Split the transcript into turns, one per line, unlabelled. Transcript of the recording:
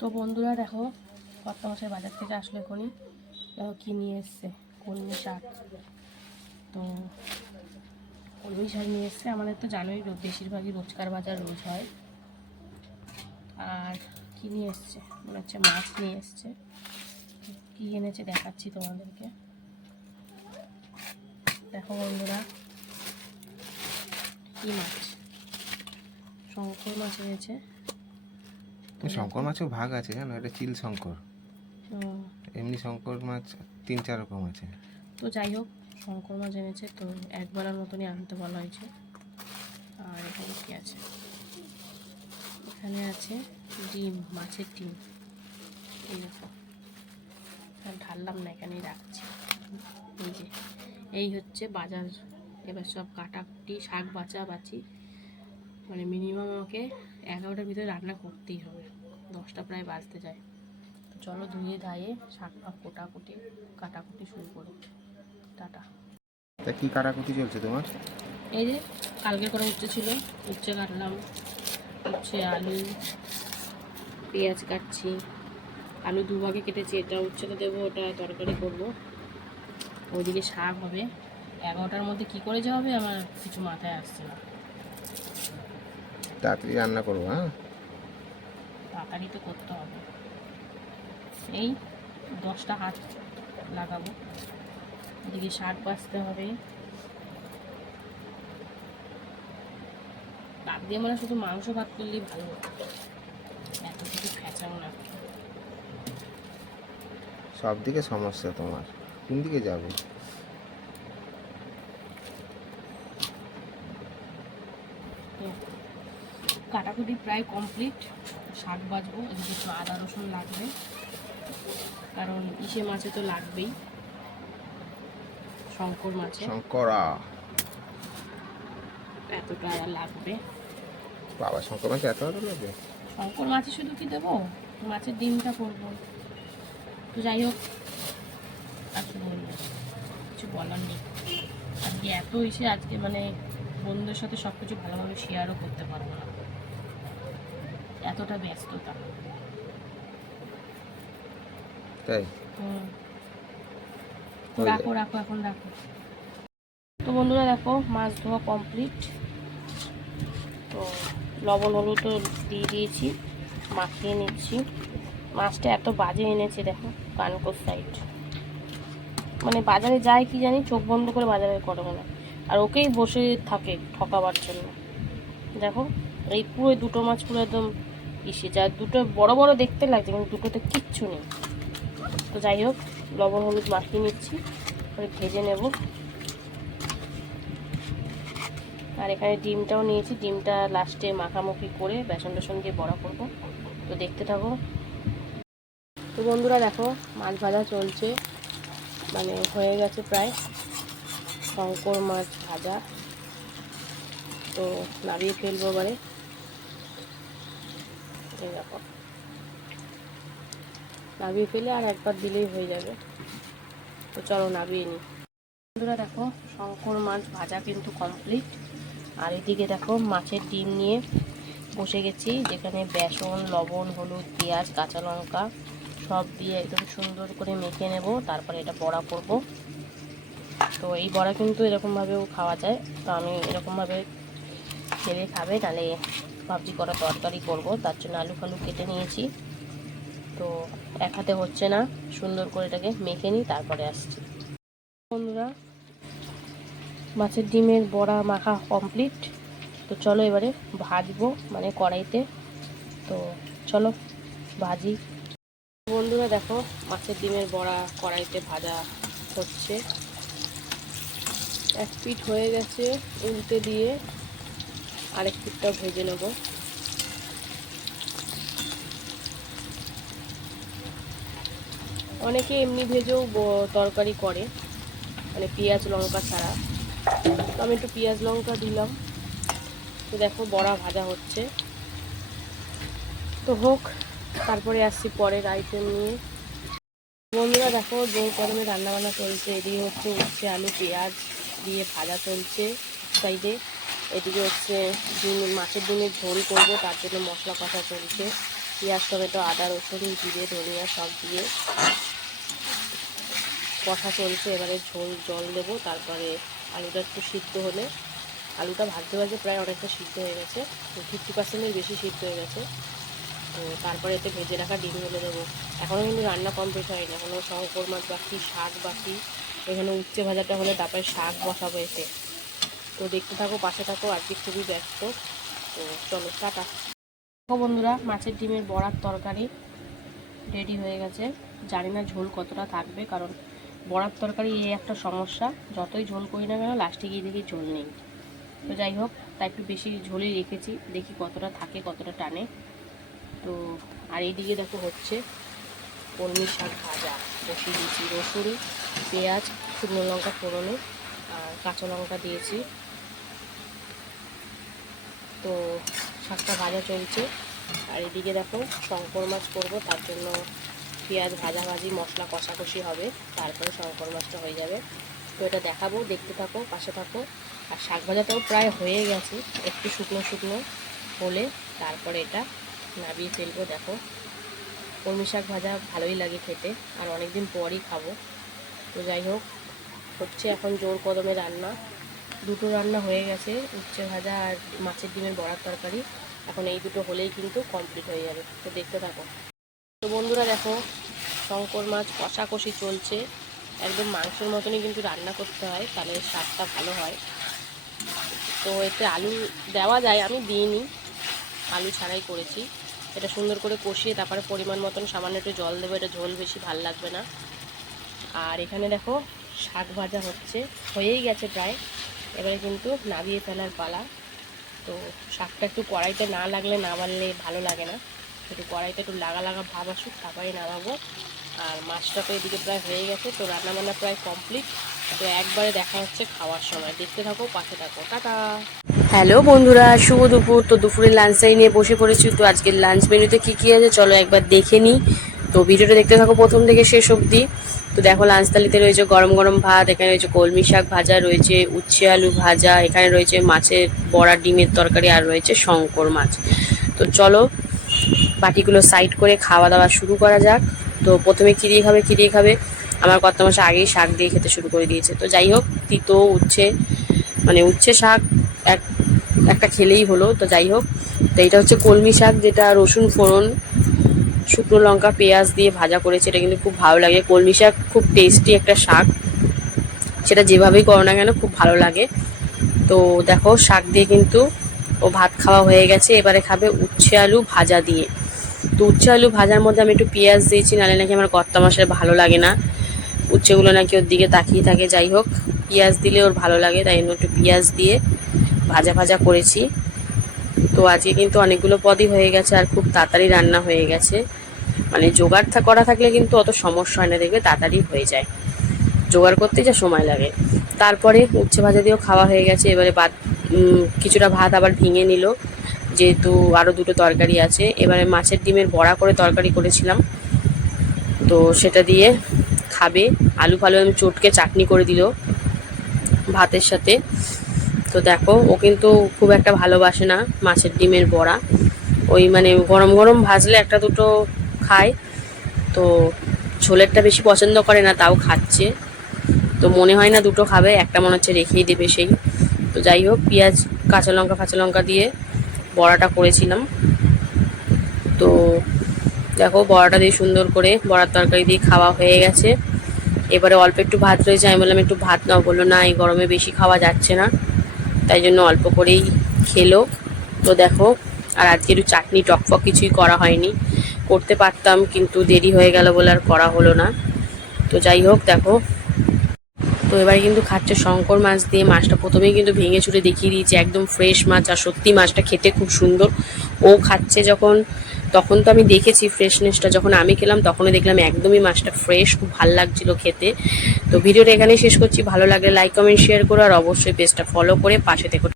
তো বন্ধুরা দেখো কত মাসের বাজার থেকে আসলো এখনই। দেখো কি নিয়ে এসছে, কলমি শাক। তো কলমি শাক নিয়ে এসছে, আমাদের তো জানোই বেশিরভাগই রোজকার বাজার রোজ হয়। আর কি নিয়ে এসছে? মনে হচ্ছে মাছ নিয়ে এসছে। কী এনেছে দেখাচ্ছি তোমাদেরকে। দেখো বন্ধুরা, কী মাছ? শঙ্কর মাছ এনেছে।
শঙ্কর মাছেও ভাগ আছে জানো? এটা চিল শঙ্কর।
তো
এমনি শঙ্কর মাছ তিন চার রকম আছে।
তো যাই হোক শঙ্কর মাছ এনেছে তো একবেলার মতনই আনতে বলা হয়েছে। আর এখানে কি আছে? এখানে আছে ডিম মাছের ডিম। এই দেখো। ঢাললাম না এখানেই রাখছি। এই যে এই হচ্ছে বাজার। এবার সব কাটাকুটি শাক বাচা বাচি। মানে মিনিমাম আমাকে এগারোটার ভিতরে রান্না করতেই হবে। দশটা প্রায় বাজতে যায়। তো চলো ধুয়ে ধায়ে শাক ফাক কোটাকুটি কাটাকুটি শুরু করি। টাটা।
তা কি কাটাকুটি চলছে তোমার?
এই যে কালকে করে উচ্ছে ছিল। উচ্ছে কাটলাম। উচ্ছে আলু পেঁয়াজ কাটছি। আলু দুভাগে কেটেছি। এটা উচ্ছেটা দেবো ওটা তরকারি করব। ওইদিকে শাক হবে। এগারোটার মধ্যে কি করে যে হবে আমার কিছু মাথায় আসছে না।
তাড়াতাড়ি রান্না করব হ্যাঁ?
তাড়াতাড়ি তো করতে হবে। এই দশটা হাত লাগাবো। এদিকে শাক বাছতে হবে। তার দিয়ে মানে শুধু মাংস ভাত করলেই ভালো। এত কিছু ফেঁচাও না।
সব দিকে সমস্যা তোমার। কোন দিকে যাবে?
কাটাকুটি প্রায় কমপ্লিট শাক বাজবো এদিকে একটু আদা রসুন লাগবে। কারণ ইসে মাছে তো লাগবেই। শঙ্কর মাছে।
শঙ্করা।
এতটা আদা লাগবে।
বাবা শঙ্কর মাছ এত ভালো লাগে
শঙ্কর মাছে শুধু কি দেবো? মাছের ডিমটা করব। তো যাই হোক আর কি বলব কিছু বলার নেই। আজকে এত এসে আজকে মানে বন্ধুদের সাথে সব কিছু ভালোভাবে শেয়ারও করতে পারব না। এতটা ব্যস্ততা।
তাই?
রাখো রাখো এখন রাখো। তো বন্ধুরা দেখো মাছ ধোয়া কমপ্লিট তো লবণ হলুদ তো দিয়ে দিয়েছি মাখিয়ে নিচ্ছি। মাছটা এত বাজে এনেছে দেখো কানকোর সাইড মানে বাজারে যায় কি জানি চোখ বন্ধ করে বাজারে করে না আর ওকেই বসে থাকে ঠকাবার জন্য। দেখো এই পুরো দুটো মাছ পুরো একদম ইসে, যা দুটো বড় বড় দেখতে লাগছে, কিন্তু দুটোতে কিচ্ছু নেই। তো যাই হোক, লবণ হলুদ মাখিয়ে নিচ্ছি করে ভেজে নেব। আর এখানে ডিমটাও নিয়েছি, ডিমটা লাস্টে মাখামুখি করে বেসন টেসন দিয়ে বড়া করব। তো দেখতে থাকো। তো বন্ধুরা দেখো, মাছ ভাজা চলছে মানে হয়ে গেছে প্রায়। শঙ্কর মাছ ভাজা। তো নাড়িয়ে ফেলব এবারে। এই দেখো। নাবিয়ে ফেলে আর একবার দিলেই হয়ে যাবে। তো চলো নাবিয়ে নিই। বন্ধুরা দেখো, শঙ্কর মাছ ভাজা কিন্তু কমপ্লিট আর এদিকে দেখো, মাছের ডিম নিয়ে বসে গেছি, যেখানে বেসন, লবণ, হলুদ, পেঁয়াজ, কাঁচা লঙ্কা সব দিয়ে একদম সুন্দর করে মেখে নেব। তারপরে এটা বড়া করব। তো এই বড়া কিন্তু এরকমভাবেও খাওয়া যায়। তো আমি এরকমভাবে খেলে খাবে নাহলে ভাবছি করা তরকারি করব, তার জন্য আলু ফালু কেটে নিয়েছি। তো এক হাতে হচ্ছে না, সুন্দর করে এটাকে মেখে নিই, তারপরে আসছি। বন্ধুরা, মাছের ডিমের বড়া মাখা কমপ্লিট তো চলো এবারে ভাজবো মানে কড়াইতে। তো চলো, ভাজি। বন্ধুরা, দেখো, মাছের ডিমের বড়া কড়াইতে ভাজা হচ্ছে। এক পিঠ হয়ে গেছে উল্টে দিয়ে। আরেক পিঠটা ভেজে নেব। অনেকে এমনি ভেজেও তরকারি করে মানে পেঁয়াজ, লঙ্কা ছাড়া। তো আমি একটু পেঁয়াজ, লঙ্কা দিলাম। তো দেখো বড়া ভাজা হচ্ছে। তো হোক, তারপরে আসছি পরের আইটেম নিয়ে। বন্ধুরা দেখো জোর গরমে রান্নাবান্না চলছে, এদিকে হচ্ছে উচ্ছে, আলু, পেঁয়াজ দিয়ে ভাজা চলছে। সাইডে এদিকে হচ্ছে ডিম, মাছের ডিমের ঝোল করব, তার জন্য মশলা কষা চলছে। পেঁয়াজ, টমেটো, আদা, রসুন, জিরে, ধনিয়া সব দিয়ে কষা চলছে। এবারে ঝোল, জল দেবো, তারপরে আলুটা একটু সিদ্ধ হলে। আলুটা ভাজতে ভাজতে প্রায় অনেকটা সিদ্ধ হয়ে গেছে। ফিফটি পার্সেন্টের বেশি সিদ্ধ হয়ে গেছে। তো তারপরে এতে ভেজে রাখা ডিম মেলে দেবো। এখনও কিন্তু রান্না কমপ্লিট হয়নি। এখনও শঙ্কর মাছ বাকি, শাক বাকি। এখানে উচ্ছে ভাজাটা হলে তারপরে শাক বসাবো এতে। তো দেখতে থাকো, পাশে থাকো, আজকে খুবই ব্যস্ত। তো চলো, টাটা। বন্ধুরা, মাছের ডিমের বড়ার তরকারি রেডি হয়ে গেছে। জানি না ঝোল কতটা থাকবে, কারণ বড়ার তরকারি এই একটা সমস্যা। যতই ঝোল করি না কেন লাস্টে গিয়ে দেখি ঝোল নেই। তো যাই হোক, তাই একটু বেশি ঝোলই রেখেছি, দেখি কতটা থাকে, কতটা টানে। তো আর এইদিকে দেখো হচ্ছে কলমি শাক ভাজা। বসিয়ে দিয়েছি রসুন, পেঁয়াজ, শুকনো লঙ্কা ফোড়নে, আর কাঁচা লঙ্কা দিয়েছি। তো শাকটা ভাজা চলছে। আর এদিকে দেখো শঙ্কর মাছ করব, তার জন্য পেঁয়াজ ভাজাভাজি মশলা কষাকষি হবে, তারপরে শঙ্কর মাছটা হয়ে যাবে। তো এটা দেখাবো, দেখতে থাকো, পাশে থাকো। আর শাক ভাজাটাও প্রায় হয়ে গেছে, একটু শুকনো শুকনো হলে তারপরে এটা নাবিয়ে ফেলব, দেখো। কলমি শাক ভাজা ভালোই লাগে খেতে, আর অনেকদিন পরই খাব। তো যাই হোক, হচ্ছে এখন জোর কদমে রান্না। দুটো রান্না হয়ে গেছে, উচ্ছে ভাজা আর মাছের ডিমের বড়ার তরকারি। এখন এই দুটো হলেই কিন্তু কমপ্লিট হয়ে যাবে। তো দেখতে থাকো। তো বন্ধুরা দেখো, শঙ্কর মাছ কষাকষি চলছে। একদম মাংসের মতনই কিন্তু রান্না করতে হয়, তাহলে স্বাদটা ভালো হয়। তো এতে আলু দেওয়া যায়, আমি দিইনি। আলু ছাড়াই করেছি। এটা সুন্দর করে কষিয়ে তারপরে পরিমাণ মতন সামান্য একটু জল দেবো, এটা ঝোল বেশি ভালো লাগবে না। আর এখানে দেখো, শাক ভাজা হচ্ছে। হয়েই গেছে প্রায়। এবারে কিন্তু নাবিয়ে ফেলার পালা। তো শাকটা একটু কড়াইতে না লাগলে না বাড়লে ভালো লাগে না। একটু কড়াইতে একটু লাগা লাগা ভাব আসুক তারপরে নামাবো। আর মাছটা তো এদিকে প্রায় হয়ে গেছে, তো রান্নাবান্না প্রায় কমপ্লিট। তো একবারে দেখা হচ্ছে খাওয়ার সময়। দেখতে থাকো, পাশে থাকো। টাটা! হ্যালো বন্ধুরা, শুভ দুপুর। তো দুপুরের লাঞ্চ টাইম নিয়ে বসে পড়েছি। তো আজকের লাঞ্চ মেনুতে কী কী আছে, চলো একবার দেখে নিই। তো ভিডিওটা দেখতে থাকো প্রথম থেকে শেষ অবধি। তো দেখো লাঞ্চতালিতে রয়েছে গরম গরম ভাত, এখানে রয়েছে কলমি শাক ভাজা, রয়েছে উচ্ছে আলু ভাজা, এখানে রয়েছে মাছের বড়া, ডিমের তরকারি, আর রয়েছে শঙ্কর মাছ। তো চলো বাটিগুলো সাইড করে খাওয়া দাওয়া শুরু করা যাক। তো প্রথমে কী দিয়ে খাবে, কী দিয়ে খাবে? আমার কত মাস আগেই শাক দিয়ে খেতে শুরু করে দিয়েছে। তো যাই হোক, তিতো, উচ্ছে মানে উচ্ছে শাক এক, একটা খেলেই হলো। তো যাই হোক, তো এটা হচ্ছে কলমি শাক, যেটা রসুন ফোড়ন শুকনো লঙ্কা, পেঁয়াজ দিয়ে ভাজা করেছে, এটা কিন্তু খুব ভালো লাগে। কলমি শাক খুব টেস্টি একটা শাক। সেটা যেভাবেই করো না কেন, খুব ভালো লাগে। তো দেখো, শাক দিয়ে কিন্তু ও ভাত খাওয়া হয়ে গেছে। এবারে খাবে উচ্ছে আলু ভাজা দিয়ে। তো উচ্ছে আলু ভাজার মধ্যে আমি একটু পেঁয়াজ দিয়েছি, নাহলে নাকি আমার কর্তা মাসের ভালো লাগে না। উচ্ছেগুলো নাকি ওর দিকে তাকিয়ে থাকে, যাই হোক। পেঁয়াজ দিলে ওর ভালো লাগে, তাই জন্য একটু পেঁয়াজ দিয়ে ভাজা ভাজা করেছি। তো আজকে কিন্তু অনেকগুলো পদই হয়ে গেছে, আর খুব তাড়াতাড়ি রান্না হয়ে গেছে। মানে জোগাড় করা থাকলে কিন্তু অত সমস্যা হয় না দেখবে তাড়াতাড়ি হয়ে যায়। জোগাড় করতে যা সময় লাগে। তারপরে উচ্ছে ভাজা দিয়েও খাওয়া হয়ে গেছে এবারে উম, কিছুটা ভাত আবার ভেঙে নিল। যেহেতু আরও দুটো তরকারি আছে এবারে মাছের ডিমের বড়া করে তরকারি করেছিলাম। তো সেটা দিয়ে খাবে। আলু ফালু আমি চটকে চাটনি করে দিল ভাতের সাথে। তো দেখো ও কিন্তু খুব একটা ভালোবাসে না মাছের ডিমের বড়া। ওই মানে গরম গরম ভাজলে একটা দুটো খায়। তো ছোলেরটা বেশি পছন্দ করে না, তাও খাচ্ছে। তো মনে হয় না দুটো খাবে, একটা মনে হচ্ছে রেখেই দেবে সেই। তো যাই হোক, পেঁয়াজ, কাঁচা লঙ্কা কাঁচা লঙ্কা দিয়ে বড়াটা করেছিলাম। তো দেখো, বড়াটা দিয়ে সুন্দর করে বড়ার তরকারি দিয়ে খাওয়া হয়ে গেছে। এবারে অল্প একটু ভাত রয়েছে, আমি বললাম একটু ভাত নাও, বলল না, এই গরমে বেশি খাওয়া যাচ্ছে না। তাই জন্য অল্প করেই খেলো। তো দেখো, আর আজকে একটু চাটনি, টকফক কিছুই করা হয়নি। করতে পারতাম, কিন্তু দেরি হয়ে গেল বলে আর করা হলো না। তো যাই হোক, দেখো। তো এবারে কিন্তু খাচ্ছে শঙ্কর মাছ দিয়ে মাছটা প্রথমেই কিন্তু ভেঙে চুড়ে দেখিয়ে দিয়েছি, একদম ফ্রেশ মাছ আর সত্যি মাছটা খেতে খুব সুন্দর। ও খাচ্ছে যখন, তখন তো আমি দেখেছি ফ্রেশনেসটা যখন আমি খেলাম, তখনই দেখলাম একদমই মাছটা ফ্রেশ খুব ভালো লাগছিল খেতে। তো ভিডিওটা এখানেই শেষ করছি। ভালো লাগলে লাইক কমেন্ট শেয়ার করো আর অবশ্যই পেজটা ফলো করে পাশে থেকে।